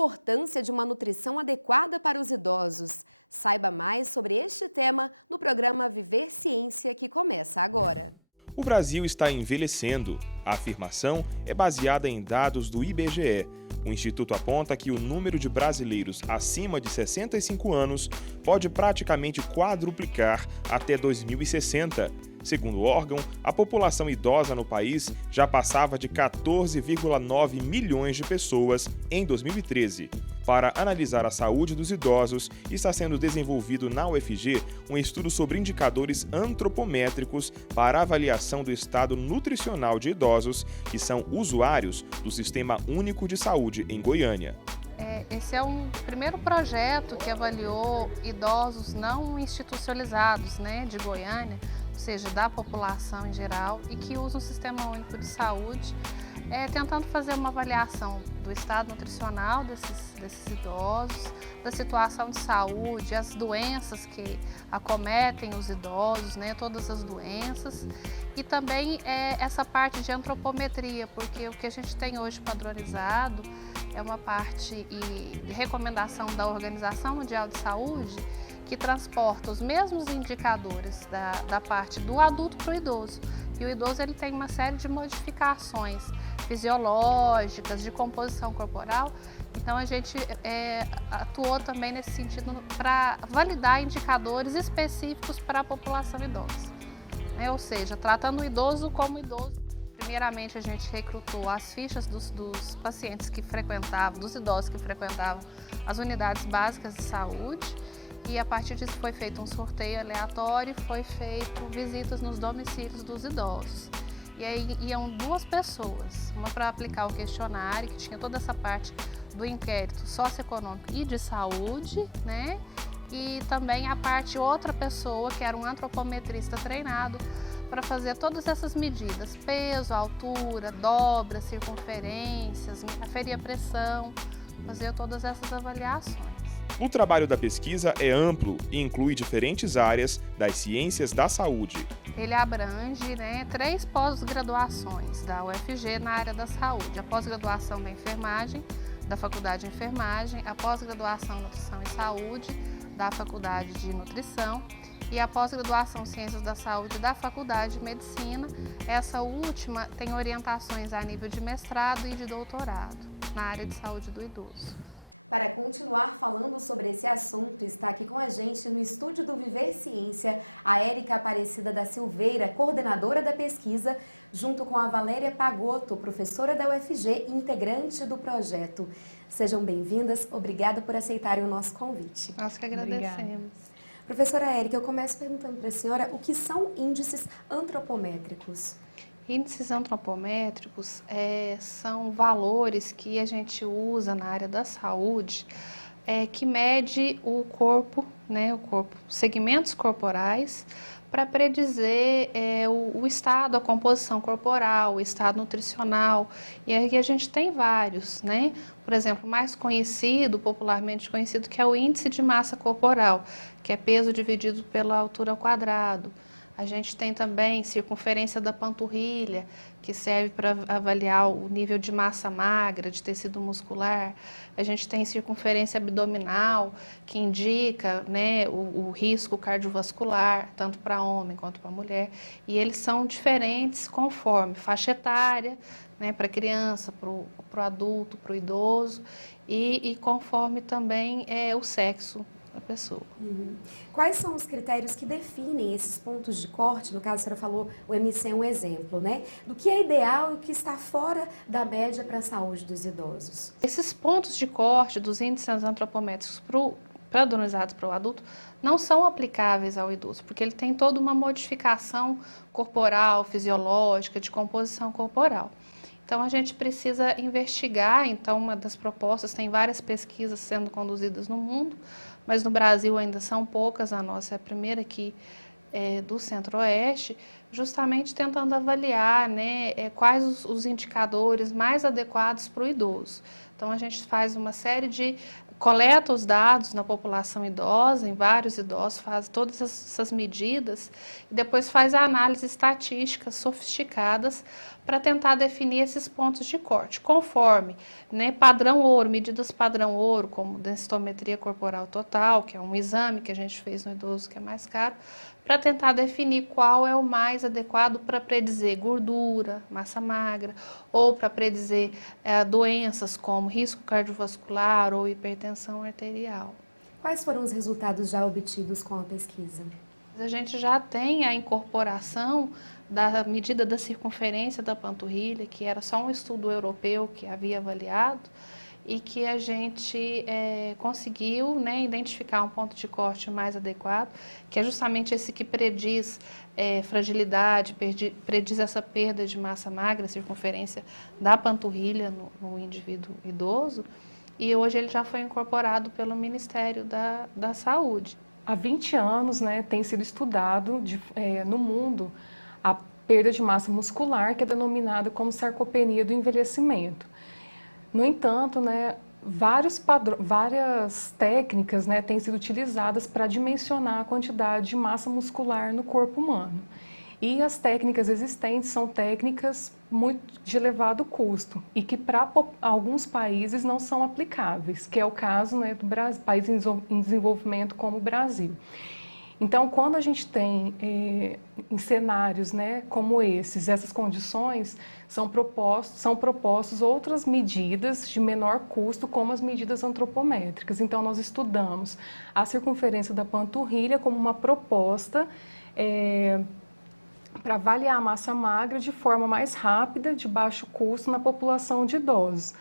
importância de uma nutrição adequada para os idosos? Saiba mais sobre este tema no programa Viver Ciência, que começa agora. O Brasil está envelhecendo. A afirmação é baseada em dados do IBGE. O Instituto aponta que o número de brasileiros acima de 65 anos pode praticamente quadruplicar até 2060. Segundo o órgão, a população idosa no país já passava de 14,9 milhões de pessoas em 2013. Para analisar a saúde dos idosos, está sendo desenvolvido na UFG um estudo sobre indicadores antropométricos para avaliação do estado nutricional de idosos que são usuários do Sistema Único de Saúde em Goiânia. Esse é um primeiro projeto que avaliou idosos não institucionalizados, de Goiânia, ou seja, da população em geral, e que usam o Sistema Único de Saúde, tentando fazer uma avaliação do estado nutricional desses idosos, da situação de saúde, as doenças que acometem os idosos, todas as doenças, e também essa parte de antropometria, porque o que a gente tem hoje padronizado é uma parte de recomendação da Organização Mundial de Saúde, que transporta os mesmos indicadores da parte do adulto para o idoso. E o idoso ele tem uma série de modificações fisiológicas, de composição corporal. Então a gente atuou também nesse sentido para validar indicadores específicos para a população idosa. Ou seja, tratando o idoso como idoso. Primeiramente a gente recrutou as fichas dos pacientes que frequentavam, dos idosos que frequentavam as unidades básicas de saúde. E a partir disso foi feito um sorteio aleatório, foi feito visitas nos domicílios dos idosos. E aí iam duas pessoas, uma para aplicar o questionário, que tinha toda essa parte do inquérito socioeconômico e de saúde, E também a parte outra pessoa, que era um antropometrista treinado, para fazer todas essas medidas, peso, altura, dobra, circunferências, aferir a pressão, fazer todas essas avaliações. O trabalho da pesquisa é amplo e inclui diferentes áreas das ciências da saúde. Ele abrange 3 pós-graduações da UFG na área da saúde. A pós-graduação da enfermagem, da Faculdade de Enfermagem, a pós-graduação em Nutrição e Saúde, da Faculdade de Nutrição, e a pós-graduação em Ciências da Saúde da Faculdade de Medicina. Essa última tem orientações a nível de mestrado e de doutorado na área de saúde do idoso. Para continuar falando sobre esse assunto, está aqui com a gente no estúdio do Viver Ciência a Érica Aparecida da Silveira, coordenadora da pesquisa, junto com a Valéria Pagotto, professora da UFG e integrante do projeto. Sejam bem-vindas, obrigada por aceitarem o nosso convite. Nós que agradecemos. Obrigada. Professora Érica, eu começo perguntando para a senhora o que são índices antropométricos. Índices antropométricos são valores que a gente usa na área da saúde, que mede o corpo, segmentos corporais, para predizer o estado, a composição corporal, o estado nutricional. E aqui a gente tem vários, Por exemplo, o mais conhecido, popularmente conhecido, que é o índice de massa corporal, que é peso dividido pela altura ao quadrado. A gente tem também circunferência da panturrilha, que serve para avaliar o nível de massa magra, de tecido muscular. A gente tem circunferência abdominal, que indica o risco cardiovascular, tanto para homem quanto para mulher. E eles são diferentes conforme faixa etária, para criança, para o adulto, para o idoso, e conforme também o sexo da pessoa. Quais são os critérios que definem esses pontos de corte? No caso, a senhora falou, o MC é um exemplo, do que é ideal e o que está fora da média para a saúde dos idosos? Esses pontos de corte dos índices antropométricos padronizados para o adulto não são aplicáveis ao idoso, porque ele tem toda uma modificação corporal, fisiológica, de composição corporal. Então, a gente precisa investigar. Então, uma das propostas, tem várias pesquisas sendo conduzidas no mundo, mas no Brasil ainda são poucas, a nossa é a primeira aqui do Centro-Oeste, justamente tentando avaliar quais os indicadores mais adequados para o idoso. Então, a gente faz uma série de coleta os dados na população idosa, em vários idosos, faz todas essas medidas e depois faz análises estatísticas sofisticadas para tentar definir esses pontos de corte, conforme, né, padrão ouro, medidas padrão ouro, como densitometria corporal total, que é um exame que a gente fez no idoso que é mais caro, para tentar definir qual é o mais adequado para predizer gordura, massa magra, ou para predizer doenças como risco cardiovascular ou hipertensão arterial. Quais foram os resultados já obtidos com a pesquisa? A gente já tem a incorporação da medida da circunferência da panturrilha, que era só um estudo europeu que havia avaliado, e que a gente conseguiu, né, identificar um ponto de corte mais adequado, que é justamente esse que prediz fragilidade, prediz essa perda de massa magra, circunferência da panturrilha no indivíduo idoso, e hoje ele já foi incorporado pelo Ministério da Saúde. Há 20 anos, né, tem sido estudado no mundo a perda de massa muscular, que é denominada como sarcopenia do envelhecimento. No entanto, né, várias técnicas, né, têm sido utilizadas para dimensionar a quantidade de massa muscular no corpo humano. E as técnicas existentes são técnicas muito de elevado custo e que para alguns países não são aplicáveis, que é o caso, né, do Brasil, país em desenvolvimento como o Brasil. Então, quando a gente tem em cenários, né, como essas condições, são propostos outras medidas de menor custo, como as medidas antropométricas. Então, nós estudamos a circunferência da panturrilha como uma proposta para avaliar a massa magra de forma mais rápida, de baixo custo, na população de idosos.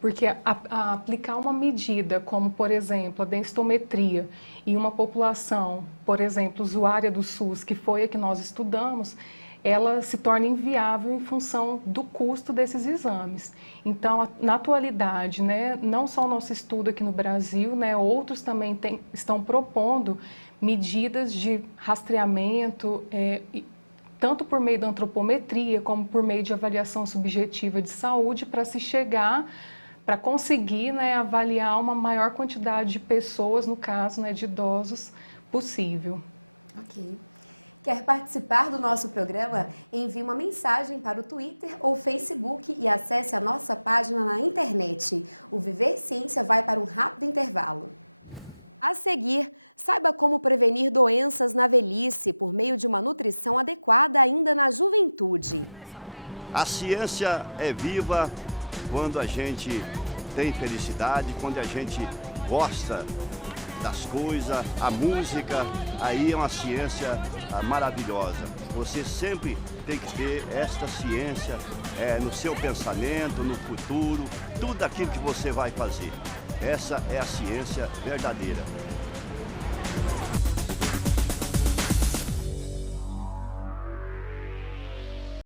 Porque aplicar uma medida como, por exemplo, a densitometria em uma população, por exemplo, usuária do SUS, que foi a que nós estudamos, ela se torna inviável em função do custo desses exames. Então, na atualidade, né, não só o nosso estudo aqui no Brasil, né, outros também estão propondo medidas de rastreamento, tanto por meio da antropometria, como por meio de avaliação subjetiva de saúde, para conseguir, né, avaliar uma maior quantidade de pessoas, no caso, né, de idosos, possível. Ok. Quer participar do nosso programa? Envie uma mensagem para o Twitter ou Facebook e acesse a nossa página na internet. O Viver Ciência vai para um rápido intervalo. A seguir, saiba como prevenir doenças na velhice por meio de uma nutrição adequada ainda na juventude. A ciência é viva quando a gente tem felicidade, quando a gente gosta das coisas, a música, aí é uma ciência maravilhosa. Você sempre tem que ter esta ciência no seu pensamento, no futuro, tudo aquilo que você vai fazer. Essa é a ciência verdadeira.